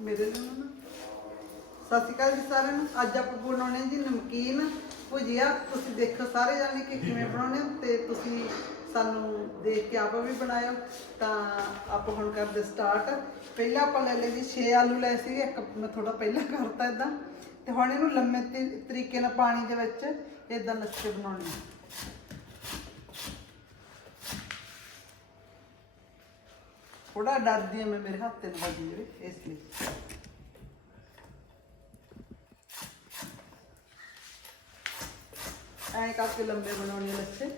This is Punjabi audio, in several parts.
ਮੇਰੇ ਲਈ ਨਾ। ਸਤਿ ਸ਼੍ਰੀ ਅਕਾਲ ਜੀ ਸਾਰਿਆਂ ਨੂੰ। ਅੱਜ ਆਪਾਂ ਬਣਾਉਣੇ ਜੀ ਨਮਕੀਨ। ਭੁਜੀਆ, ਤੁਸੀਂ ਦੇਖੋ ਸਾਰੇ ਜਾਣੇ ਕਿ ਕਿਵੇਂ ਬਣਾਉਣੇ ਆ ਤੇ ਤੁਸੀਂ ਸਾਨੂੰ ਦੇਖ ਕੇ ਆਪਾਂ ਵੀ ਬਣਾਇਓ। ਤਾਂ ਆਪਾਂ ਹੁਣ ਕਰਦੇ ਸਟਾਰਟ ਪਹਿਲਾਂ ਆਪਾਂ ਲੈ ਲਏ ਜੀ 6 ਆਲੂ ਲਏ ਸੀਗੇ। ਇੱਕ ਮੈਂ ਥੋੜਾ ਪਹਿਲਾਂ ਕਰਤਾ ਇਦਾਂ ਤੇ ਹੁਣ ਇਹਨੂੰ ਲੰਮੇ ਤਰੀ- ਤਰੀਕੇ ਨਾਲ ਪਾਣੀ ਦੇ ਵਿੱਚ ਇਦਾਂ ਲੱਛੇ ਬਣਾਉਣੇ ਥੋੜਾ ਡਰਦੀ ਆ ਮੈਂ ਮੇਰੇ ਹੱਥ ਤੇ ਨਾ ਵੱਜ ਇਸ ਲਈ। ਐਂ ਕਰਕੇ ਲੰਬੇ ਬਣਾਉਣੇ ਲੱਛੇ।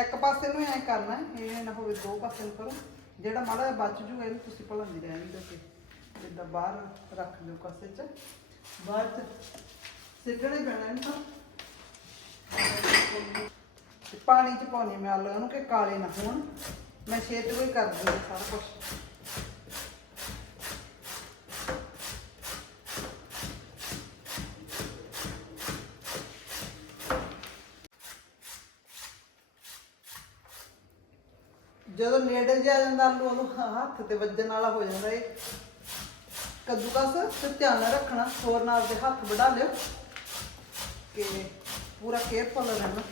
ਇੱਕ ਪਾਸੇ ਨੂੰ ਐਂ ਕਰਨਾ, ਇਹ ਨਾ ਹੋਵੇ ਦੋ ਪਾਸੇ ਨੂੰ ਕਰੋ। ਜਿਹੜਾ ਮਾੜਾ ਜਿਹਾ ਬਚ ਜੂਗਾ, ਇਹਨੂੰ ਤੁਸੀਂ ਭਲਾਉਂਦੀ ਰਹਿਣੀ ਕਿਉਂਕਿ ਜਿੱਦਾਂ ਬਾਹਰ ਰੱਖ ਲਿਓ ਕਾਸੇ 'ਚ। ਬਾਅਦ 'ਚ ਸਿੱਟਣੇ ਪੈਣਾ ਇਹਨੂੰ ਤੇ ਪਾਣੀ 'ਚ ਪਾਉਣੀ ਮੈਂ ਆਲੂ ਨੂੰ ਕਿ ਕਾਲੇ ਨਾ ਹੋਣ। ਮੈਂ ਛੇਤ ਕੋਈ ਕਰ ਦਿੰਦੀ ਸਾਰਾ ਕੁਝ ਜਦੋਂ ਨੇੜੇ ਜਿਹਾ ਜਾਂਦਾ ਆਲੂ ਉਦੋਂ ਹੱਥ ਤੇ ਵੱਜਣ ਵਾਲਾ ਹੋ ਜਾਂਦਾ ਇਹ। ਕੱਦੂਕਸ ਤੇ ਧਿਆਨ ਰੱਖਣਾ, ਹੋਰ ਨਾਲ ਦੇ ਹੱਥ ਵਢਾ ਲਿਓ। ਕਿ ਪੂਰਾ ਕੇਅਰਫੁਲ ਰਹਿਣਾ।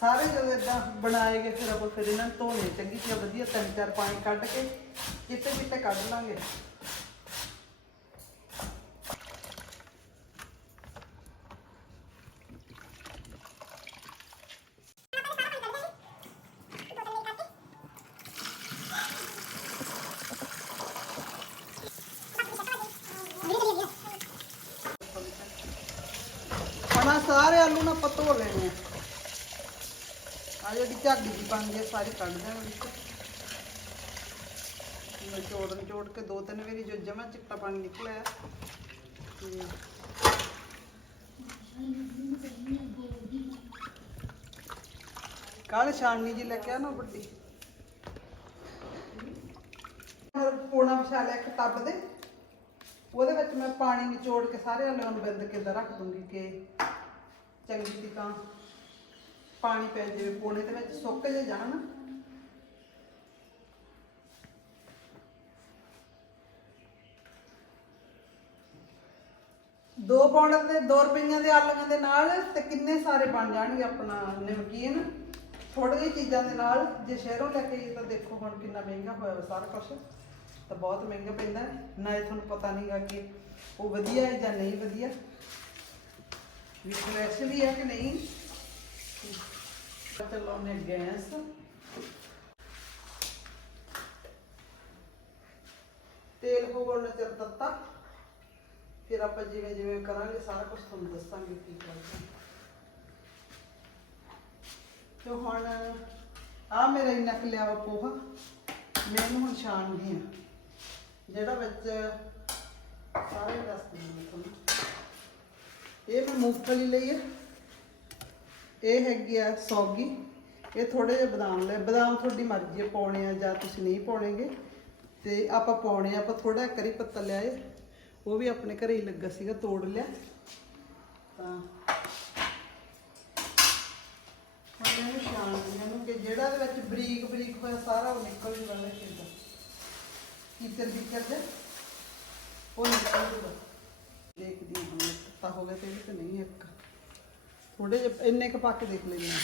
ਸਾਰੇ ਜਦੋਂ ਇਦਾਂ ਬਣਾਏ ਗਏ, ਫਿਰ ਆਪਾਂ ਫਿਰ ਇਹਨਾਂ ਨੂੰ ਧੋਣੇ ਚੰਗੀ ਤਰ੍ਹਾਂ ਵਧੀਆ ਤਿੰਨ ਚਾਰ ਪਾਣੀ ਕੱਢ ਕੇ ਕਿਤੇ ਕਿਤੇ ਕੱਢ ਲਾਂਗੇ ਹੁਣ ਆਹ ਸਾਰੇ ਆਲੂ ਨਾ ਆਪਾਂ ਧੋ ਲੈਣੇ ਆ। ਆ ਜਿਹੜੀ ਝੱਗ ਜੀ ਬਣਦੀ ਆ, ਸਾਰੀ ਕੱਢ ਦੇਣਾ ਵਿੱਚ। ਨਿਚੋੜ ਨਿਚੋੜ ਕੇ ਦੋ ਤਿੰਨ ਵਾਰੀ ਜੋ ਜਮਾ ਚਿੱਟਾ ਪਾਣੀ ਨਿਕਲਿਆ ਤੇ ਕੱਲ ਛਾਣਨੀ ਜੀ ਲੈ ਕੇ ਆ ਨਾ ਵੱਡੀ। ਪੋਣਾ ਵਿਛਾ ਲਿਆ ਇੱਕ ਟੱਬ ਦੇ। ਉਹਦੇ ਵਿੱਚ ਮੈਂ ਪਾਣੀ ਨਿਚੋੜ ਕੇ ਸਾਰੇ ਆਲੂਆਂ ਨੂੰ ਬਿੰਦ ਕੇ ਰੱਖ ਦੂੰਗੀ ਕਿ ਚੰਗੀ ਤਰ੍ਹਾਂ ਪਾਣੀ ਪੈ ਜਾਵੇ, ਪੋਣੇ ਦੇ ਵਿੱਚ ਸੁੱਕ ਜੇ ਜਾਣ ਦੋ ਪੌਂਡ ਦੇ 2 ਰੁਪਈਆਂ ਦੇ ਆਲੂਆਂ ਦੇ ਨਾਲ ਤੇ ਕਿੰਨੇ ਸਾਰੇ ਬਣ ਜਾਣਗੇ ਆਪਣਾ ਨਮਕੀਨ? ਥੋੜੀ ਜਿਹੀ ਚੀਜ਼ਾਂ ਦੇ ਨਾਲ, ਜੇ ਸ਼ਹਿਰੋਂ ਲੈ ਕੇ ਆਈਏ ਤਾਂ ਦੇਖੋ ਹੁਣ ਕਿੰਨਾ ਮਹਿੰਗਾ ਹੋਇਆ ਵਾ ਸਾਰਾ ਕੁਝ ਤਾਂ ਬਹੁਤ ਮਹਿੰਗਾ ਪੈਂਦਾ। ਨਾ ਇਹ ਤੁਹਾਨੂੰ ਪਤਾ ਨਹੀਂਗਾ ਕਿ ਉਹ ਵਧੀਆ ਹੈ ਜਾਂ ਨਹੀਂ ਵਧੀਆ। ਵੀ ਵੀ ਹੈ ਕਿ ਨਹੀਂ? ਚਲਾਉਣੇ ਗੈਸ। ਤੇਲ ਹੋਣ ਚਿਰ ਤੱਤਾ ਫਿਰ ਆਪਾਂ ਜਿਵੇਂ ਜਿਵੇਂ ਕਰਾਂਗੇ, ਸਾਰਾ ਕੁਝ ਤੁਹਾਨੂੰ ਦੱਸਾਂਗੇ ਕੀ ਕਰਾਂਗੇ ਤੇ ਹੁਣ ਆ ਮੇਰਾ ਇੰਨਾ ਕੁ ਲਿਆ ਵਾ ਪੋਹਾ। ਮੈਂ ਇਹਨੂੰ ਹੁਣ ਛਾਣਦੀ ਆ। ਜਿਹੜਾ ਵਿੱਚ ਸਾਰੇ ਦੱਸ ਦਿੰਦੀ ਤੁਹਾਨੂੰ। ਇਹ ਮੈਂ ਮੂੰਗਫਲੀ ਲਈ ਹੈ। ਇਹ ਹੈਗੀ ਆ ਸੌਗੀ। ਇਹ ਥੋੜੇ ਜਿਹੇ ਬਦਾਮ ਲੈ ਬਦਾਮ ਤੁਹਾਡੀ ਮਰਜ਼ੀ ਹੈ, ਪਾਉਣੇ ਆ ਜਾਂ ਤੁਸੀਂ ਨਹੀਂ ਪਾਉਣੇਗੇ। ਤੇ ਆਪਾਂ ਪਾਉਣੇ ਆ, ਆਪਾਂ ਥੋੜਾ ਕਰੀ ਪੱਤਾ ਲਿਆਏ ਉਹ ਵੀ ਆਪਣੇ ਘਰੇ ਹੀ ਲੱਗਾ ਸੀਗਾ, ਤੋੜ ਲਿਆ। ਤਾਂ ਹੁਣ ਇਹਨੂੰ ਛਾਣ ਦਿੰਦੇ ਨੂੰ ਕਿ ਜਿਹੜਾ ਦੇ ਵਿੱਚ ਬਰੀਕ ਬਰੀਕ ਹੋਇਆ ਸਾਰਾ ਉਹ ਨਿਕਲ ਜੂਗਾ ਨਾ ਕਿੰਦਾ ਕੀਚਰ ਕੀਚਰ ਦੇ ਉਹ ਨਿਕਲ ਜੂਗਾ ਹਾਂ ਹੋ ਗਿਆ, ਤੇ ਇਹ ਤਾਂ ਨਹੀਂ ਇੱਕ ਥੋੜੇ ਜਿਹੇ ਇੰਨੇ ਕੁ ਪਾ ਕੇ ਦੇਖ ਲੈਂਦੇ ਹਾਂ।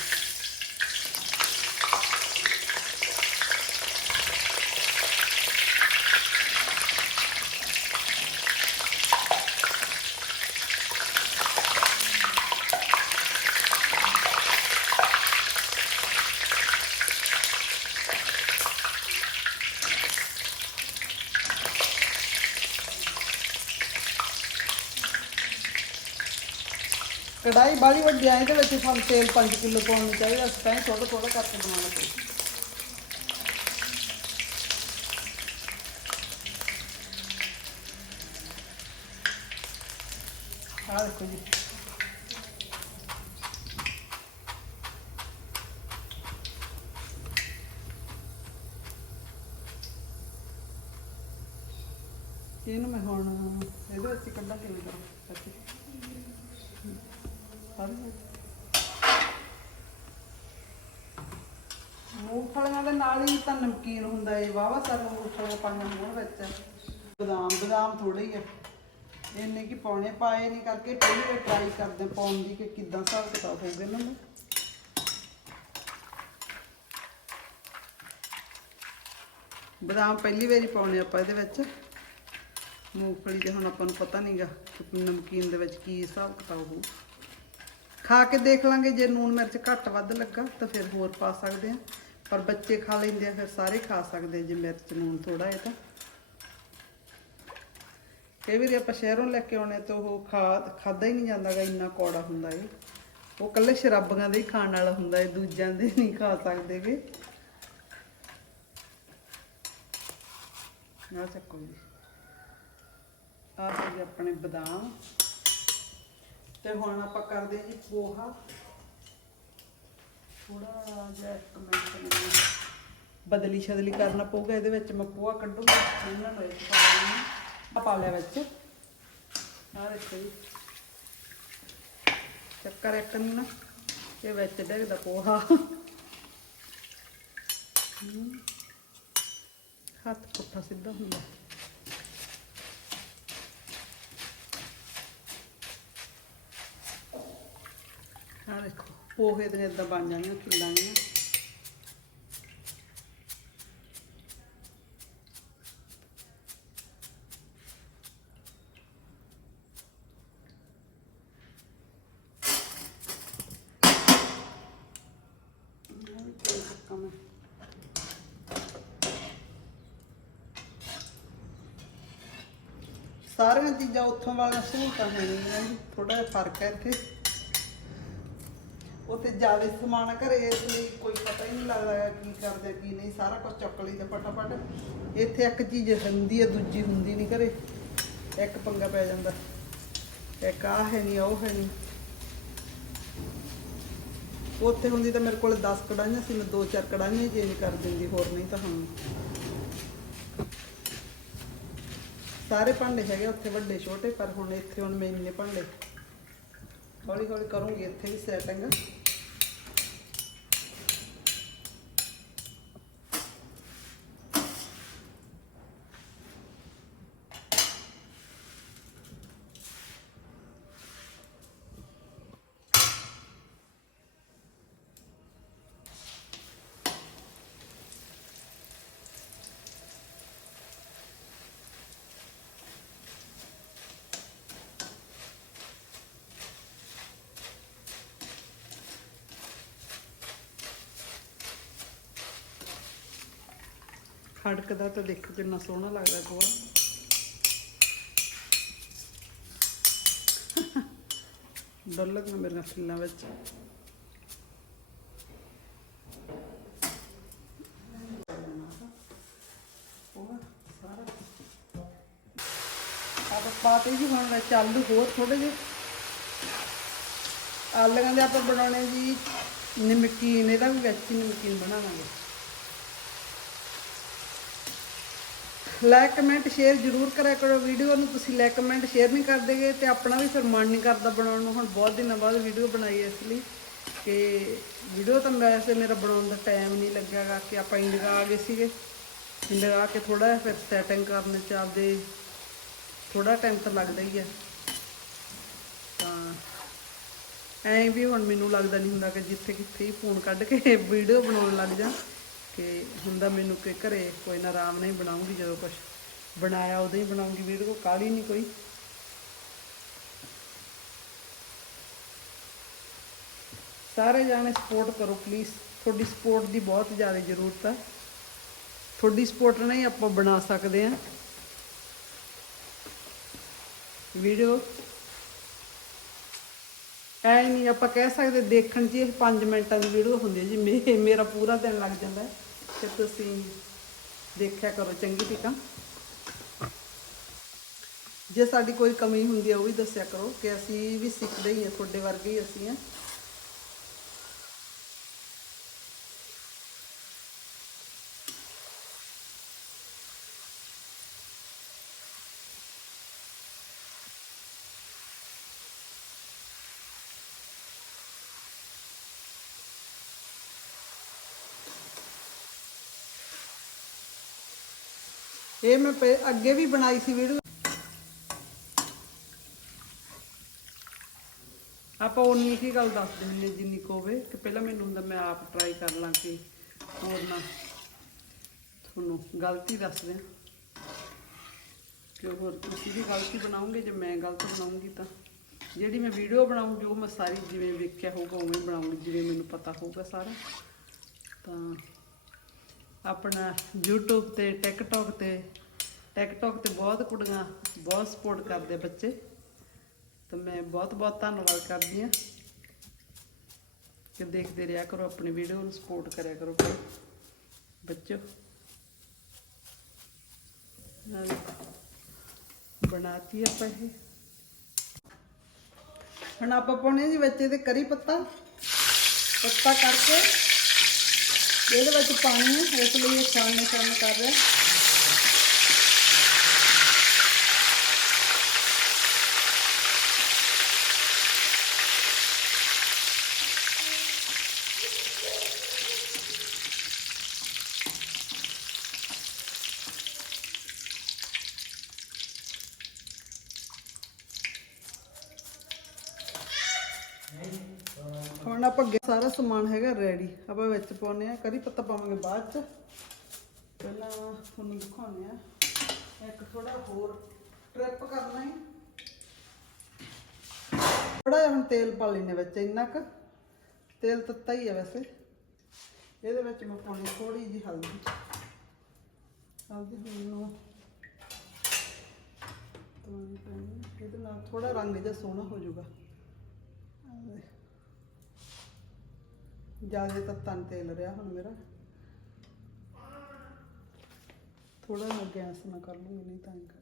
ਕੜਾਈ ਬਾਲੀ ਵੱਡੀ ਆਏ ਤੇ ਵਿੱਚ ਸਾਨੂੰ ਤੇਲ 5 ਕਿਲੋ ਪਾਉਣਾ ਚਾਹੀਦਾ, ਅਸੀਂ ਤਾਂ ਥੋੜਾ ਥੋੜਾ ਕਰਕੇ ਬਣਾਉਣਾ ਪਊ ਆਹ ਦੇਖੋ ਜੀ। ਇਹਨੂੰ ਮੈਂ ਹੁਣ, ਇਹਦੇ ਵਿੱਚ ਹੀ ਕੱਢਾਂ ਕਿਵੇਂ ਕਰਾਂ ਸੱਚੀ। ਸਾਰੇ ਮੂੰਗਫਲੀਆਂ ਦੇ ਨਾਲ ਹੀ ਤਾਂ ਨਮਕੀਨ ਹੁੰਦਾ ਏ ਵਾਵਾ ਸਾਨੂੰ ਮੂੰਗਫਲੀਆਂ ਪਾਈਆਂ ਹੋਣ ਵਿੱਚ। ਬਦਾਮ ਬਦਾਮ ਥੋੜੇ ਹੀ ਆ। ਇੰਨੇ ਕੀ ਪਾਉਣੇ, ਪਾਏ ਨਹੀਂ ਕਰਕੇ ਪਹਿਲੀ ਵਾਰ ਟਰਾਈ ਕਰਦੇ ਪਾਉਣ ਦੀ ਕਿ ਕਿੱਦਾਂ ਹਿਸਾਬ ਕਿਤਾਬ ਹੋਊਗਾ ਇਹਨਾਂ ਦਾ। ਬਦਾਮ ਪਹਿਲੀ ਵਾਰੀ ਪਾਉਣੇ ਆਪਾਂ ਇਹਦੇ ਵਿੱਚ। ਮੂੰਗਫਲੀ ਦੇ ਹੁਣ ਆਪਾਂ ਨੂੰ ਪਤਾ ਨਹੀਂਗਾ ਕਿ ਨਮਕੀਨ ਦੇ ਵਿੱਚ ਕੀ ਹਿਸਾਬ ਕਿਤਾਬ ਹੋਊ। ਖਾ ਕੇ ਦੇਖ ਲਾਂਗੇ, ਜੇ ਨੂਨ ਮਿਰਚ ਘੱਟ ਵੱਧ ਲੱਗਾ ਤਾਂ ਫਿਰ ਹੋਰ ਪਾ ਸਕਦੇ ਆ ਪਰ ਬੱਚੇ ਖਾ ਲੈਂਦੇ ਆ, ਫਿਰ ਸਾਰੇ ਖਾ ਸਕਦੇ ਜੇ ਮਿਰਚ ਨੂਨ ਥੋੜਾ ਹੈ ਤਾਂ। ਕਈ ਵਾਰੀ ਆਪਾਂ ਸ਼ਹਿਰੋਂ ਲੈ ਕੇ ਆਉਣੇ ਤਾਂ ਉਹ ਖਾ ਖਾਦਾ ਹੀ ਨਹੀਂ ਜਾਂਦਾਗਾ, ਇੰਨਾ ਕੌੜਾ ਹੁੰਦਾ ਏ ਉਹ ਕੱਲੇ ਸ਼ਰਾਬੀਆਂ ਦੇ ਹੀ ਖਾਣ ਵਾਲਾ ਹੁੰਦਾ ਏ ਦੂਜਿਆਂ ਦੇ ਨਹੀਂ ਖਾ ਸਕਦੇਗੇ। ਨਾ ਚੱਕੋ ਜੀ। ਆਹ ਸੀ ਆਪਣੇ ਬਦਾਮ। ਤੇ ਹੁਣ ਆਪਾਂ ਕਰਦੇ ਹਾਂ ਜੀ ਪੋਹਾ। ਥੋੜਾ ਜਿਹਾ ਇੱਕ ਮਿੰਟ ਬਦਲੀ ਸ਼ਦਲੀ ਕਰਨਾ ਪਊਗਾ, ਇਹਦੇ ਵਿੱਚ ਮੈਂ ਪੋਹਾ ਕੱਢੂੰਗੀ, ਇਹਨਾਂ ਨੂੰ ਵਿੱਚ ਪਾ ਲੈਣੀ ਪਾ ਲਿਆ ਵਿੱਚ। ਆਹ ਦੇਖੋ ਜੀ। ਚੱਕਰ ਇੱਕ ਨੂੰ ਨਾ, ਇਹ ਵਿੱਚ ਡਿੱਗਦਾ ਪੋਹਾ। ਹੱਥ ਪੁੱਠਾ ਸਿੱਧਾ ਹੁੰਦਾ ਆਹ ਦੇਖੋ ਪੋਹੇ ਦੇ ਇਦਾਂ ਬਣ ਜਾਣੀਆਂ ਖਿੱਲਾਂਗੀਆਂ ਆਹ ਸਾਰੀਆਂ ਚੀਜ਼ਾਂ ਉੱਥੋਂ ਵਾਲੀਆਂ ਸਹੂਲਤਾਂ ਹੈ ਨਹੀਂ ਥੋੜਾ ਜਿਹਾ ਫ਼ਰਕ ਹੈ ਇੱਥੇ। ਉੱਥੇ ਜ਼ਿਆਦਾ ਸਮਾਨ ਘਰੇ, ਇਸ ਲਈ ਕੋਈ ਪਤਾ ਹੀ ਨਹੀਂ ਲੱਗਦਾ ਕੀ ਕਰਦੇ, ਕੀ ਨਹੀਂ, ਸਾਰਾ ਕੁਝ ਚੁੱਕ ਲਈਦਾ ਫਟਾਫਟ। ਇੱਥੇ ਇੱਕ ਚੀਜ਼ ਹੁੰਦੀ ਹੈ, ਦੂਜੀ ਹੁੰਦੀ ਨਹੀਂ ਘਰੇ। ਇੱਕ ਪੰਗਾ ਪੈ ਜਾਂਦਾ। ਇੱਕ ਆ ਹੈ ਨਹੀਂ ਉਹ ਹੈ ਨਹੀਂ ਉੱਥੇ ਹੁੰਦੀ ਤਾਂ ਮੇਰੇ ਕੋਲ 10 ਕੜਾਈਆਂ ਸੀ, ਮੈਂ ਦੋ ਚਾਰ ਕੜਾਈਆਂ ਚੇਂਜ ਕਰ ਦਿੰਦੀ, ਹੋਰ ਨਹੀਂ ਤਾਂ ਹੁਣ। ਸਾਰੇ ਭਾਂਡੇ ਹੈਗੇ ਉੱਥੇ, ਵੱਡੇ, ਛੋਟੇ, ਪਰ ਹੁਣ ਇੱਥੇ ਹੁਣ ਮੈਂ ਇੰਨੇ ਭਾਂਡੇ। ਹੌਲੀ ਹੌਲੀ ਕਰੂੰਗੀ, ਇੱਥੇ ਵੀ ਸੈਟਿੰਗ ਖੜਕਦਾ ਤਾਂ ਦੇਖੋ ਕਿੰਨਾ ਸੋਹਣਾ ਲੱਗਦਾ ਗੋਆ। ਡੁੱਲਕ ਨਾ ਮੇਰੇ ਫਿੱਲਾਂ ਵਿੱਚ। ਉਹ ਸਾਰਾ ਜੀ ਹੁਣ ਵਿੱਚ ਆਲੂ ਹੋਰ ਥੋੜੇ ਜਿਹੇ। ਆਲੂਆਂ ਦੇ ਆਪਾਂ ਬਣਾਉਣੇ ਜੀ, ਨਮਕੀਨ, ਇਹਦਾ ਵੀ ਵਿੱਚ ਹੀ ਨਮਕੀਨ ਬਣਾਵਾਂਗੇ। ਲਾਈਕ ਕਮੈਂਟ ਸ਼ੇਅਰ ਜ਼ਰੂਰ ਕਰਿਆ ਕਰੋ। ਵੀਡੀਓ ਨੂੰ ਤੁਸੀਂ ਲਾਈਕ ਕਮੈਂਟ ਸ਼ੇਅਰ ਨਹੀਂ ਕਰਦੇਗੇ ਤੇ ਆਪਣਾ ਵੀ ਫਿਰ ਮਨ ਨਹੀਂ ਕਰਦਾ ਬਣਾਉਣ ਨੂੰ। ਹੁਣ ਬਹੁਤ ਦਿਨਾਂ ਬਾਅਦ ਵੀਡੀਓ ਬਣਾਈ ਇਸ ਲਈ ਕਿ ਵੀਡੀਓ ਤਾਂ ਵੈਸੇ ਮੇਰਾ ਬਣਾਉਣ ਦਾ ਟਾਈਮ ਨਹੀਂ ਲੱਗਿਆਗਾ ਕਿ ਆਪਾਂ ਇੰਡੀਆ ਆ ਗਏ ਸੀਗੇ। ਇੰਡੀਆ ਆ ਕੇ ਥੋੜਾ ਜਿਹਾ ਫਿਰ ਸੈਟਿੰਗ ਕਰਨ ਚ ਆਪਦੇ ਥੋੜਾ ਟਾਈਮ ਤਾਂ ਲੱਗਦਾ ਹੀ ਹੈ ਤਾਂ ਐਂ ਵੀ ਹੁਣ ਮੈਨੂੰ ਲੱਗਦਾ ਨਹੀਂ ਹੁੰਦਾ ਕਿ ਜਿੱਥੇ ਕਿੱਥੇ ਹੀ ਫੋਨ ਕੱਢ ਕੇ ਵੀਡੀਓ ਬਣਾਉਣ ਲੱਗ ਜਾ। ਕਿ ਹੁੰਦਾ ਮੈਨੂੰ ਕਿ ਘਰੇ ਕੋਈ ਨਾ ਆਰਾਮ ਨਹੀਂ ਬਣਾਉਂਗੀ ਜਦੋਂ ਕੁਝ ਬਣਾਇਆ ਉਦੋਂ ਹੀ ਬਣਾਉਂਗੀ ਵੀਡੀਓ ਕਾਹਲੀ ਨਹੀਂ ਕੋਈ। ਸਾਰੇ ਜਾਣੇ ਸਪੋਰਟ ਕਰੋ ਪਲੀਜ਼ ਤੁਹਾਡੀ ਸਪੋਰਟ ਦੀ ਬਹੁਤ ਜ਼ਿਆਦਾ ਜ਼ਰੂਰਤ ਹੈ ਤੁਹਾਡੀ ਸਪੋਰਟ ਨਾਲ ਹੀ ਆਪਾਂ ਬਣਾ ਸਕਦੇ ਹਾਂ। ਵੀਡੀਓ। ਐ ਨਹੀਂ ਆਪਾਂ ਕਹਿ ਸਕਦੇ ਦੇਖਣ 'ਚ ਇਹ 5 ਮਿੰਟਾਂ ਦੀ ਵੀਡੀਓ ਹੁੰਦੀ ਹੈ ਜੀ, ਮੇ- ਮੇਰਾ ਪੂਰਾ ਦਿਨ ਲੱਗ ਜਾਂਦਾ ਹੈ। ਤੇ ਤੁਸੀਂ ਦੇਖਿਆ ਕਰੋ, ਚੰਗੀ ਤਰੀਕਾ ਜੇ ਸਾਡੀ ਕੋਈ ਕਮੀ ਹੁੰਦੀ ਹੈ ਉਹ ਵੀ ਦੱਸਿਆ ਕਰੋ ਕਿ ਅਸੀਂ ਵੀ ਸਿੱਖਦੇ ਹੀ ਹਾਂ ਤੁਹਾਡੇ ਵਰਗੇ ਹੀ ਅਸੀਂ ਹਾਂ ਇਹ ਮੈਂ ਅੱਗੇ ਵੀ ਬਣਾਈ ਸੀ ਵੀਡੀਓ। ਆਪਾਂ ਉਨੀ ਕੀ ਗੱਲ ਦੱਸਦੇ ਹੁੰਦੇ ਜਿੰਨੀ ਕੁ ਹੋਵੇ, ਕਿ ਪਹਿਲਾਂ ਮੈਨੂੰ ਹੁੰਦਾ ਮੈਂ ਆਪ ਟਰਾਈ ਕਰ ਲਾਂ ਕਿ ਹੋਰ ਨਾ। ਤੁਹਾਨੂੰ ਗਲਤੀ ਦੱਸ ਦਿਆਂ। ਕਿ ਹੋਰ ਤੁਸੀਂ ਵੀ ਗਲਤੀ ਬਣਾਉਂਗੇ ਜੇ ਮੈਂ ਗਲਤ ਬਣਾਉਂਗੀ ਤਾਂ। ਜਿਹੜੀ ਮੈਂ ਵੀਡੀਓ ਬਣਾਉਂਗੀ ਜੋ ਮੈਂ ਸਾਰੀ ਜਿਵੇਂ ਵੇਖਿਆ ਹੋਊਗਾ, ਉਵੇਂ ਬਣਾਉਂਗੀ ਜਿਵੇਂ ਮੈਨੂੰ ਪਤਾ ਹੋਊਗਾ ਸਾਰਾ। ਤਾਂ ਆਪਣਾ YouTube ਤੇ, TikTok ਤੇ TikTok ਤੇ ਬਹੁਤ ਕੁੜੀਆਂ ਬਹੁਤ ਸਪੋਰਟ ਕਰਦੇ ਬੱਚੇ। ਤਾਂ ਮੈਂ ਬਹੁਤ ਬਹੁਤ ਧੰਨਵਾਦ ਕਰਦੀ ਹਾਂ ਕਿ ਦੇਖਦੇ ਰਿਹਾ ਕਰੋ, ਆਪਣੀ ਵੀਡੀਓ ਨੂੰ ਸਪੋਰਟ ਕਰਿਆ ਕਰੋ ਭਾਈ, ਬੱਚੋ। ਨਾਲ ਬਣਾਤੀ ਆਪਾਂ ਇਹ। ਹੁਣ ਆਪਾਂ ਪਾਉਣੇ ਜੀ ਵਿੱਚ ਇਹਦੇ ਕਰੀ ਪੱਤਾ ਪੱਤਾ ਕਰਕੇ ਇਹਦੇ ਵਿੱਚ ਪਾਣੀ ਹੈ ਇਸ ਲਈ ਇਹ ਆਪਾਂ ਸਾਰਾ ਸਮਾਨ ਹੈਗਾ ਰੈਡੀ ਆਪਾਂ ਵਿੱਚ ਪਾਉਨੇ ਆ ਕਰੀ ਪੱਤਾ ਪਾਵਾਂਗੇ ਬਾਅਦ ਚ। ਪਹਿਲਾਂ ਤੁਹਾਨੂੰ ਦਿਖਾਉਣੇ ਆ ਇੱਕ ਥੋੜਾ ਹੋਰ ਟ੍ਰਿਪ ਕਰਨਾ ਹੈ। ਥੋੜਾ ਜਿਹਾ ਹੁਣ ਤੇਲ ਪਾ ਲੈਨੇ ਵਿੱਚ ਇੰਨਾ ਕੁ। ਤੇਲ ਤੱਤਾ ਹੀ ਹੈ ਵੈਸੇ। ਇਹਦੇ ਵਿੱਚ ਮੈਂ ਪਾਉਣੀ ਥੋੜੀ ਜਿਹੀ ਹਲਦੀ। ਹਲਦੀ ਮੈਨੂੰ ਪਾਉਣੀ ਪੈਣੀ ਹੈ। ਇਹਦੇ ਨਾਲ ਥੋੜਾ ਰੰਗ ਜਿਹਾ ਸੋਹਣਾ ਹੋ ਜਾਊਗਾ। ਜ਼ਿਆਦਾ ਤਾਂ ਤਨ ਤੇਲ ਰਿਹਾ ਹੁਣ ਮੇਰਾ। ਥੋੜਾ ਮੈਂ ਗੈਸ ਨਾ ਕਰ ਲੂੰਗੀ ਨਹੀਂ ਤਾਂ ਕਰ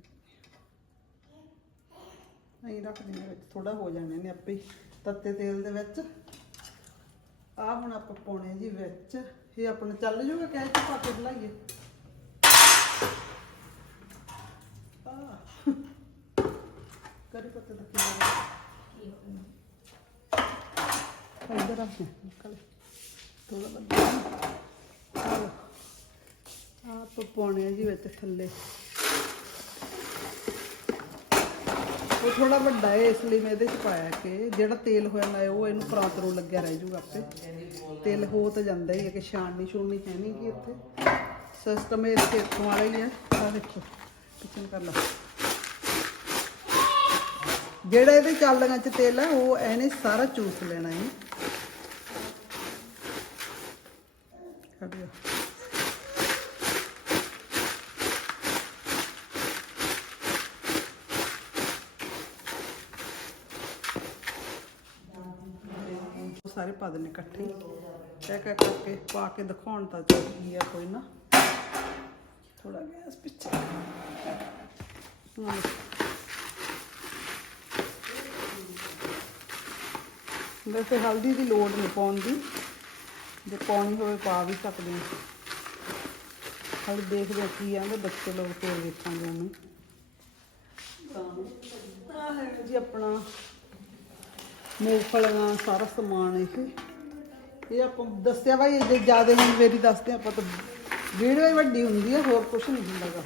ਨਹੀਂ ਰੱਖ ਦਿੰਦੇ ਵਿੱਚ ਥੋੜਾ ਹੋ ਜਾਣੇ ਨੇ ਆਪੇ ਹੀ। ਤੱਤੇ ਤੇਲ ਦੇ ਵਿੱਚ। ਆ ਹੁਣ ਆਪਾਂ ਪਾਉਣੇ ਜੀ ਵਿੱਚ। ਇਹ ਆਪਣਾ ਚੱਲ ਜੂਗਾ ਕਹਿ ਕੇ ਪਾ ਕੇ ਬਲਾਈਏ। ਆ ਕਰੀ ਪੱਤੇ ਦਾ ਕੀ ਹੋਇਆ ਇਧਰ ਆ ਕੇ ਨਿਕਲ। ਥੋੜਾ ਬੱਦਾ ਆਪ ਪਾਉਣੇ ਆ ਜੀ ਵਿੱਚ ਥੱਲੇ ਉਹ ਥੋੜਾ ਵੱਡਾ ਹੈ ਇਸ ਲਈ ਮੈਂ ਇਹਦੇ ਚ ਪਾਇਆ ਕਿ ਜਿਹੜਾ ਤੇਲ ਹੋਇਆ ਜਾਂਦਾ ਉਹ ਇਹਨੂੰ ਪਰਾਤ ਲੱਗਿਆ ਰਹਿ ਜੂਗਾ ਆਪੇ ਤੇਲ ਹੋ ਤਾਂ ਜਾਂਦਾ ਹੀ ਹੈ ਕਿ ਛਾਣਨੀ ਛੁਣਨੀ ਹੈ ਨਹੀਂ ਕਿ ਇੱਥੇ ਸਿਸਟਮ ਇਸ ਖੇਤੋਂ ਵਾਲਾ ਹੀ ਹੈ ਆ ਦੇਖੋ ਕਿਚਨ ਕਰ ਲਾ ਜਿਹੜਾ ਇਹਦੇ ਚਾਲੀਆਂ ਚ ਤੇਲ ਹੈ, ਉਹ ਇਹਨੇ ਸਾਰਾ ਚੂਸ ਲੈਣਾ ਹੈ। ਕੱਢ ਸਾਰੇ ਪਾ ਦੇਣੇ ਇਕੱਠੇ ਚੈੱਕ ਕਰਕੇ ਪਾ ਕੇ ਦਿਖਾਉਣ ਤਾਂ ਚਾਹੀਦੀ ਆ ਕੋਈ ਨਾ। ਥੋੜਾ ਗੈਸ ਪਿੱਛੇ। ਵੈਸੇ ਹਲਦੀ ਦੀ ਲੋੜ ਨਹੀਂ ਪਾਉਣ ਦੀ। ਜੇ ਪਾਉਣੀ ਹੋਵੇ ਪਾ ਵੀ ਸਕਦੇ ਹਾਂ। ਹਲ ਦੇਖਦੇ ਹਾਂ ਕੀ ਆਂਦੇ ਬੱਚੇ ਲੋਕ ਫੇਰ ਵੇਖਾਂਗੇ ਉਹਨੂੰ। ਤਾਂ ਆਹ ਹੈ ਜੀ ਆਪਣਾ ਮੂੰਗਫਲੀਆਂ ਸਾਰਾ ਸਮਾਨ ਇਹ। ਇਹ ਆਪਾਂ ਦੱਸਿਆ ਭਾਈ ਇਹ ਜੇ ਜ਼ਿਆਦਾ ਹੁਣ ਮੇਰੀ ਦੱਸਦੇ ਆਪਾਂ ਤਾਂ ਵੀਡੀਓ ਹੀ ਵੱਡੀ ਹੁੰਦੀ ਹੈ ਹੋਰ ਕੁਝ ਨਹੀਂ ਹੁੰਦਾਗਾ।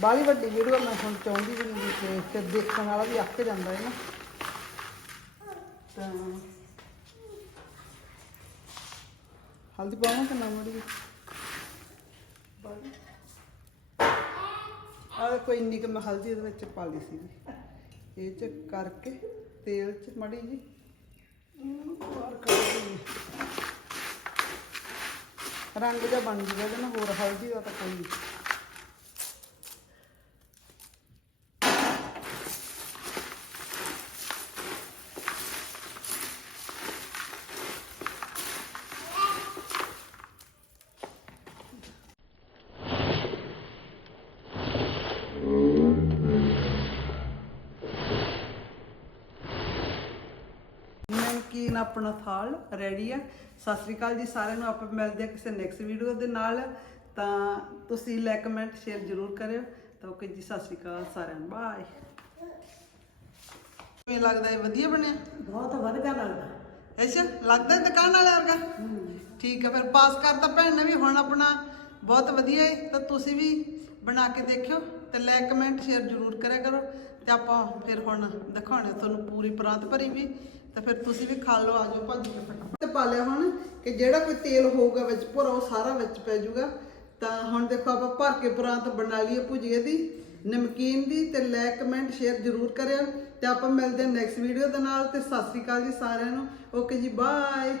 ਬਾਲੀ ਵੱਡੀ ਵੀਡੀਓ ਮੈਂ ਹੁਣ ਚਾਹੁੰਦੀ ਵੀ ਨਹੀਂ ਕਿ ਕਿ ਦੇਖਣ ਵਾਲਾ ਵੀ ਅੱਕ ਜਾਂਦਾ ਹੈ ਨਾ। ਤਾਂ ਹਲਦੀ ਪਾਵਾਂ ਕਿ ਨਾ ਮੜੀ ਆ ਕੋਈ ਇੰਨੀ ਕੁ ਮੈਂ ਹਲਦੀ ਇਹਦੇ ਵਿੱਚ ਪਾ ਲਈ ਸੀ ਇਹ ਚ ਕਰਕੇ ਤੇਲ ਚ ਮੜੀ ਜੀ ਰੰਗ ਜਿਹਾ ਬਣ ਜੂਗਾ ਇਹਦੇ ਹੋਰ ਹਲਦੀ ਦਾ ਤਾਂ ਕੋਈ ਨਹੀਂ। ਨਮਕੀਨ ਆਪਣਾ ਥਾਲ ਰੈਡੀ ਆ। ਸਤਿ ਸ੍ਰੀ ਅਕਾਲ ਜੀ ਸਾਰਿਆਂ ਨੂੰ ਆਪਾਂ ਮਿਲਦੇ ਆ ਕਿਸੇ ਨੈਕਸਟ ਵੀਡੀਓ ਦੇ ਨਾਲ। ਤਾਂ ਤੁਸੀਂ ਲਾਈਕ ਕਮੈਂਟ ਸ਼ੇਅਰ ਜ਼ਰੂਰ ਕਰਿਓ। ਤਾਂ ਓਕੇ ਜੀ ਸਤਿ ਸ੍ਰੀ ਅਕਾਲ ਸਾਰਿਆਂ ਨੂੰ। ਬਾਏ ਕਿਵੇਂ ਲੱਗਦਾ ਇਹ? ਵਧੀਆ ਬਣਿਆ? ਬਹੁਤ ਵਧੀਆ ਲੱਗਦਾ। ਅੱਛਾ ਲੱਗਦਾ ਦੁਕਾਨ ਵਾਲੇ ਵਰਗਾ? ਠੀਕ ਹੈ ਫਿਰ ਪਾਸ ਕਰਤਾ ਭੈਣ ਨੇ ਵੀ ਹੁਣ ਆਪਣਾ ਬਹੁਤ ਵਧੀਆ ਹੈ ਤਾਂ ਤੁਸੀਂ ਵੀ ਬਣਾ ਕੇ ਦੇਖਿਓ ਤੇ ਲਾਈਕ ਕਮੈਂਟ ਸ਼ੇਅਰ ਜ਼ਰੂਰ ਕਰਿਆ ਕਰੋ। ਤੇ ਆਪਾਂ ਫਿਰ ਹੁਣ ਦਿਖਾਉਣੇ ਤੁਹਾਨੂੰ ਪੂਰੀ ਪ੍ਰਾਂਤ ਭਰੀ ਵੀ। ਤੇ ਫਿਰ ਤੁਸੀਂ ਵੀ ਖਾ ਲਓ, ਆਜੋ ਭੱਜ ਕੇ ਫਟਾਫਟ। ਤੇ ਪਾ ਲਿਆ ਹੁਣ ਕਿ ਜਿਹੜਾ ਕੋਈ ਤੇਲ ਹੋਊਗਾ ਵਿੱਚ, ਭੁਰਾ ਉਹ ਸਾਰਾ ਵਿੱਚ ਪੈ ਜਾਊਗਾ। ਤਾਂ ਹੁਣ ਦੇਖੋ ਆਪਾਂ ਭਰ ਕੇ ਪ੍ਰਾਂਤ ਬਣਾ ਲਈਏ ਭੁਜੀਏ ਦੀ, ਨਮਕੀਨ ਦੀ ਤੇ ਲਾਈਕ ਕਮੈਂਟ ਸ਼ੇਅਰ ਜ਼ਰੂਰ ਕਰਿਓ। ਤੇ ਆਪਾਂ ਮਿਲਦੇ ਹਾਂ ਨੈਕਸਟ ਵੀਡੀਓ ਦੇ ਨਾਲ ਤੇ ਸਤਿ ਸ੍ਰੀ ਅਕਾਲ ਜੀ ਸਾਰਿਆਂ ਨੂੰ। ਓਕੇ ਜੀ ਬਾਏ